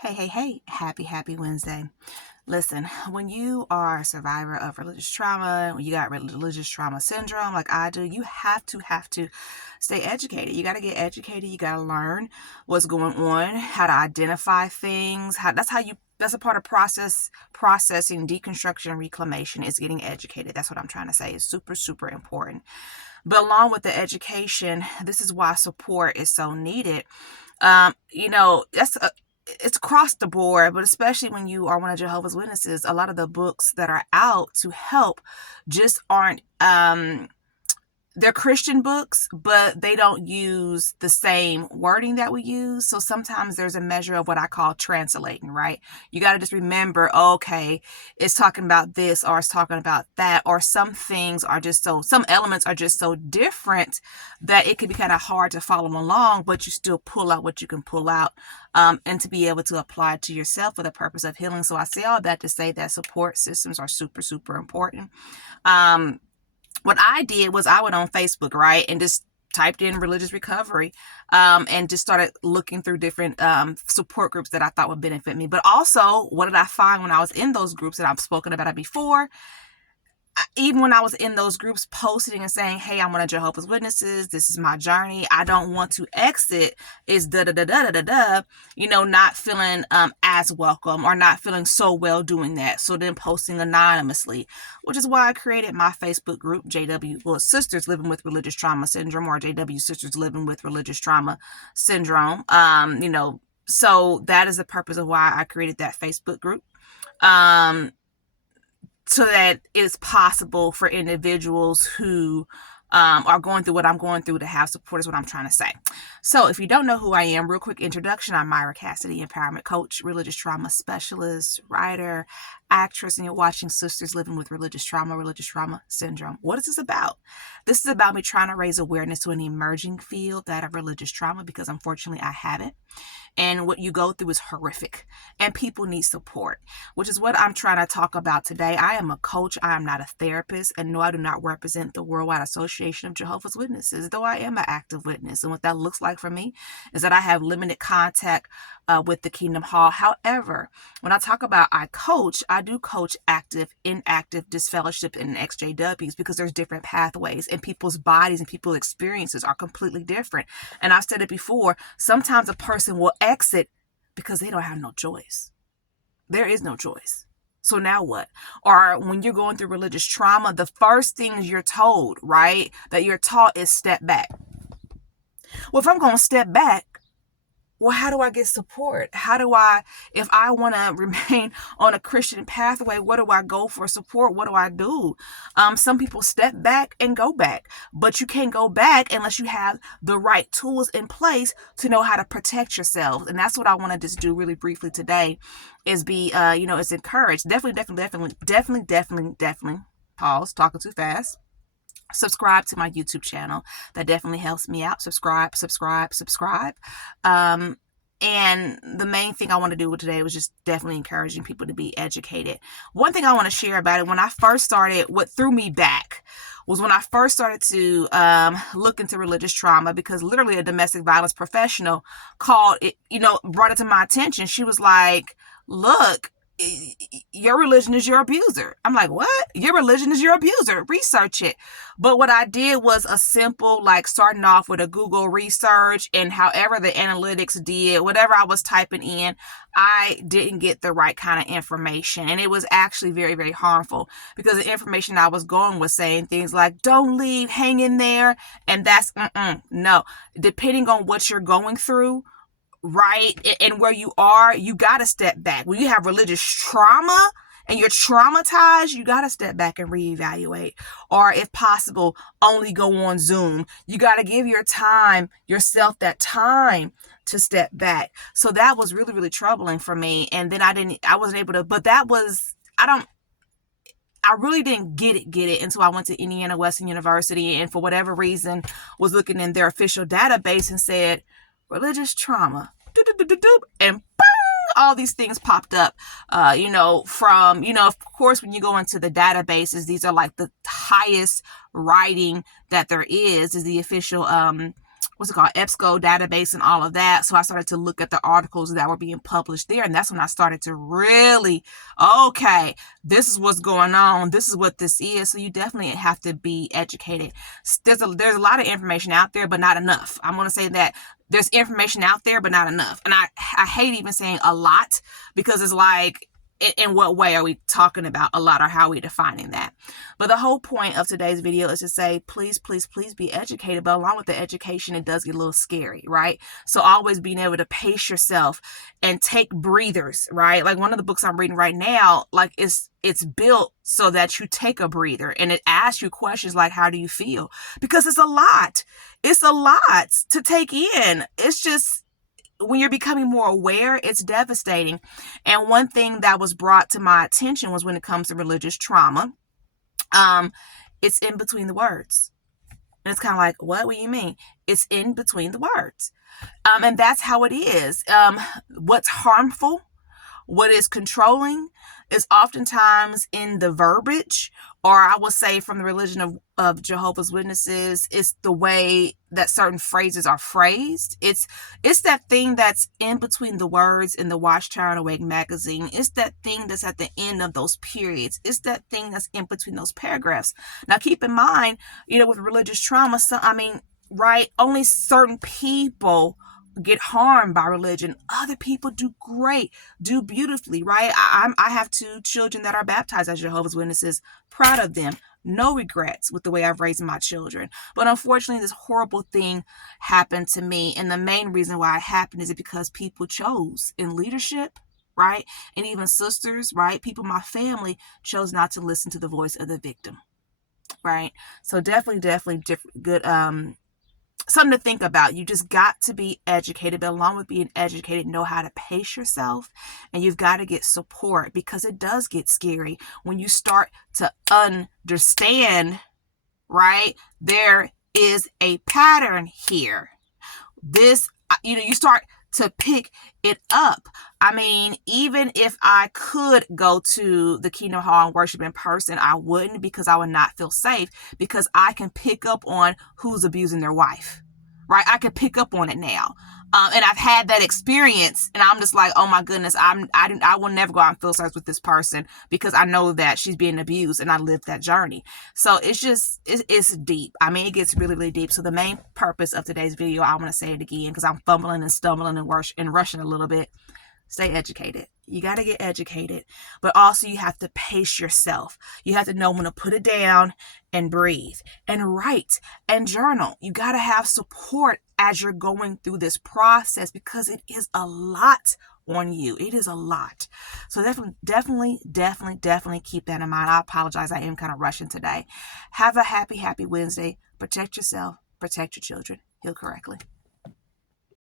Hey, happy Wednesday. Listen, when you are a survivor of religious trauma, when you got religious trauma syndrome like I do, you have to stay educated. You got to get educated. You got to learn what's going on, how to identify things. That's a part of processing, deconstruction, reclamation is getting educated. That's what I'm trying to say. It's super important. But along with the education, this is why support is so needed. It's across the board, but especially when you are one of Jehovah's Witnesses, a lot of the books that are out to help just aren't they're Christian books, but they don't use the same wording that we use. So sometimes there's a measure of what I call translating, right? You got to just remember, okay, it's talking about this or it's talking about that, or some elements are just so different that it can be kind of hard to follow along, but you still pull out what you can pull out, and to be able to apply it to yourself for the purpose of healing. So I say all that to say that support systems are super important. What I did was I went on Facebook, right, and just typed in religious recovery, and just started looking through different support groups that I thought would benefit me. But also, what did I find when I was in those groups, and I've spoken about it before? Even when I was in those groups posting and saying, hey, I'm one of Jehovah's Witnesses, this is my journey, I don't want to exit, is not feeling as welcome or not feeling so well doing that. So then posting anonymously, which is why I created my Facebook group, Sisters Living with Religious Trauma Syndrome, or JW Sisters Living with Religious Trauma Syndrome. So that is the purpose of why I created that Facebook group. So that it's possible for individuals who are going through what I'm going through to have support, is what I'm trying to say. So if you don't know who I am, real quick introduction. I'm Myra Cassidy, empowerment coach, religious trauma specialist, writer, actress, and you're watching Sisters Living with Religious Trauma Syndrome. What is this about? This is about me trying to raise awareness to an emerging field, that of religious trauma, because unfortunately I haven't. And what you go through is horrific, and people need support, which is what I'm trying to talk about today. I am a coach. I am not a therapist, and no, I do not represent the Worldwide Association of Jehovah's Witnesses, though I am an active witness. And what that looks like for me is that I have limited contact with the Kingdom Hall. However, when I talk about I do coach active, inactive, disfellowship, and XJWs, because there's different pathways, and people's bodies and people's experiences are completely different. And I've said it before, sometimes a person will exit because they don't have no choice. There is no choice. So now what? Or when you're going through religious trauma, the first things you're told, right, that you're taught is step back. Well, if I'm going to step back, well, how do I get support? If I want to remain on a Christian pathway, where do I go for support? What do I do? Some people step back and go back, but you can't go back unless you have the right tools in place to know how to protect yourself. And that's what I want to just do really briefly today, is is encouraged. Definitely. Pause, talking too fast. Subscribe to my YouTube channel. That definitely helps me out. Subscribe. And the main thing I want to do today was just definitely encouraging people to be educated. One thing I want to share about it, when I first started, what threw me back was when I first started to look into religious trauma, because literally a domestic violence professional brought it to my attention. She was like, look, your religion is your abuser. I'm like, what? Your religion is your abuser. Research it. But what I did was a simple, starting off with a Google research, and however the analytics did, whatever I was typing in, I didn't get the right kind of information. And it was actually very, very harmful, because the information I was going was saying things like, don't leave, hang in there. And that's, no. Depending on what you're going through, right, and where you are, you got to step back. When you have religious trauma and you're traumatized, you got to step back and reevaluate, or if possible, only go on Zoom. You got to give yourself that time to step back. So that was really, really troubling for me. And then I wasn't able to, but I really didn't get it until I went to Indiana Western University, and for whatever reason was looking in their official database and said, religious trauma, and all these things popped up, of course, when you go into the databases, these are like the highest writing that there is the official what's it called, EBSCO database and all of that. So I started to look at the articles that were being published there. And that's when I started to really, okay, this is what's going on. This is what this is. So you definitely have to be educated. There's a lot of information out there, but not enough. I'm going to say that there's information out there, but not enough. And I hate even saying a lot, because it's like, in what way are we talking about a lot, or how are we defining that? But the whole point of today's video is to say, please, please, please be educated. But along with the education, it does get a little scary, right? So always being able to pace yourself and take breathers, right? Like one of the books I'm reading right now, like it's built so that you take a breather, and it asks you questions like, how do you feel? Because it's a lot. It's a lot to take in. It's just, when you're becoming more aware, it's devastating. And one thing that was brought to my attention was when it comes to religious trauma, it's in between the words. And it's kind of like, what do you mean? It's in between the words. And that's how it is. What's harmful, what is controlling, is oftentimes in the verbiage, or I will say from the religion of Jehovah's Witnesses, it's the way that certain phrases are phrased. It's that thing that's in between the words in the Watchtower and Awake magazine. It's that thing that's at the end of those periods. It's that thing that's in between those paragraphs. Now, keep in mind, with religious trauma, right, only certain people get harmed by religion. Other people do great, do beautifully, right? I have 2 children that are baptized as Jehovah's Witnesses. Proud of them. No regrets with the way I've raised my children. But unfortunately, this horrible thing happened to me. And the main reason why it happened is because people chose in leadership, right? And even sisters, right? People in my family chose not to listen to the voice of the victim, right? So definitely good, something to think about. You just got to be educated, but along with being educated, know how to pace yourself, and you've got to get support, because it does get scary when you start to understand, right? There is a pattern here. This, you start to pick it up. I mean, even if I could go to the Kingdom Hall and worship in person, I wouldn't, because I would not feel safe, because I can pick up on who's abusing their wife, right? I can pick up on it now. And I've had that experience, and I'm just like, oh my goodness, I will never go out and feel sorry with this person, because I know that she's being abused, and I lived that journey. So it's deep. I mean, it gets really, really deep. So the main purpose of today's video, I want to say it again, because I'm fumbling and stumbling and rushing a little bit. Stay educated. You got to get educated, but also you have to pace yourself. You have to know when to put it down and breathe and write and journal. You got to have support as you're going through this process, because it is a lot on you. It is a lot. So definitely keep that in mind. I apologize. I am kind of rushing today. Have a happy Wednesday. Protect yourself. Protect your children. Heal correctly.